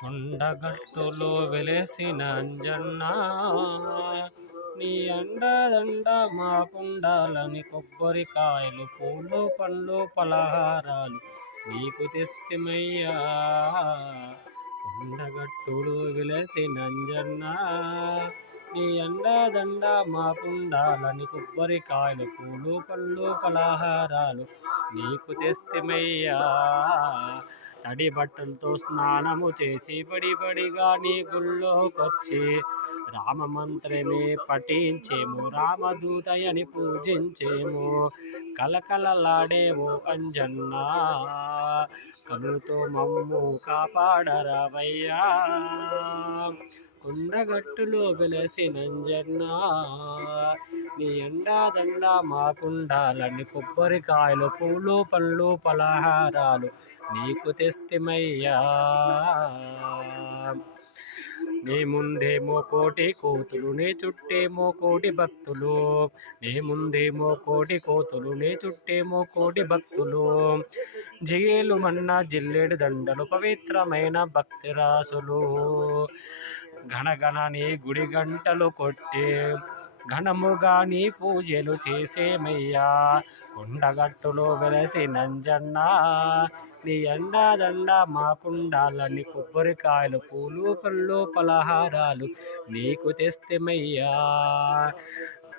కొండగట్టులో వెలసిన అంజన్న నీ అండదండ మాకుండాలని కొబ్బరికాయలు పూలు పండ్లు పలహారాలు నీకు తెస్తిమయ్యా. కొండగట్టులో వెలసిన అంజన్న నీ అండదండ మాకుండాలని కొబ్బరికాయలు పూలు పళ్ళు పలహారాలు నీకు తెస్తిమయ్యా. తడి బట్టలతో స్నానము చేసి పడిగా నీ గుళ్ళోకొచ్చి రామ మంత్రమే పఠించేము, రామదూతయని పూజించేము. కలకలలాడేవో అంజన్న కనుతో మమ్ము కాపాడరావయ్యా. కొండగట్టులో వెలసినంజన్న నీ అండాదండ మాకుండాలని కొబ్బరికాయలు పూలు పళ్ళు పలహారాలు నీకు తెస్తిమయ్యా. నీ ముందేమో కోటి కోతులు నీ చుట్టేమో కోటి భక్తులు, నీ ముందేమో కోటి కోతులు నీ చుట్టేమో కోటి భక్తులు. జిగేలు మన్న జిల్లేడు దండలు పవిత్రమైన భక్తి రాసులు. ఘనఘన నీ గుడి గంటలు కొట్టి ఘనముగా నీ పూజలు చేసేమయ్యా. కొండగట్టులో వెలసినంజన్న నీ అండదండ మాకుండాలని కొబ్బరికాయలు పూలు పళ్ళు పలహారాలు నీకు తెస్తిమయ్యా.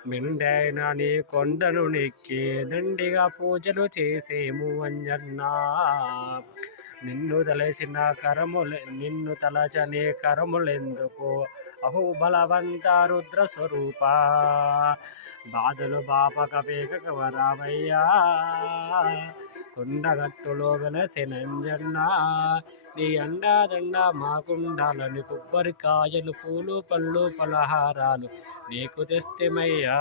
మెండైన నీ కొండను నెక్కి దండిగా పూజలు చేసేము అంజన్న. నిన్ను తలచని కరములెందుకు అహో బలవంత రుద్ర స్వరూప. బాధలు బాపక వేగక వరావయ్యా. కొండగట్టులో వెలసినంజన్న నీ అండాదండ మాకుండాలని కొబ్బరికాయలు పూలు పళ్ళు పలహారాలు నీకు తెస్తిమయ్యా.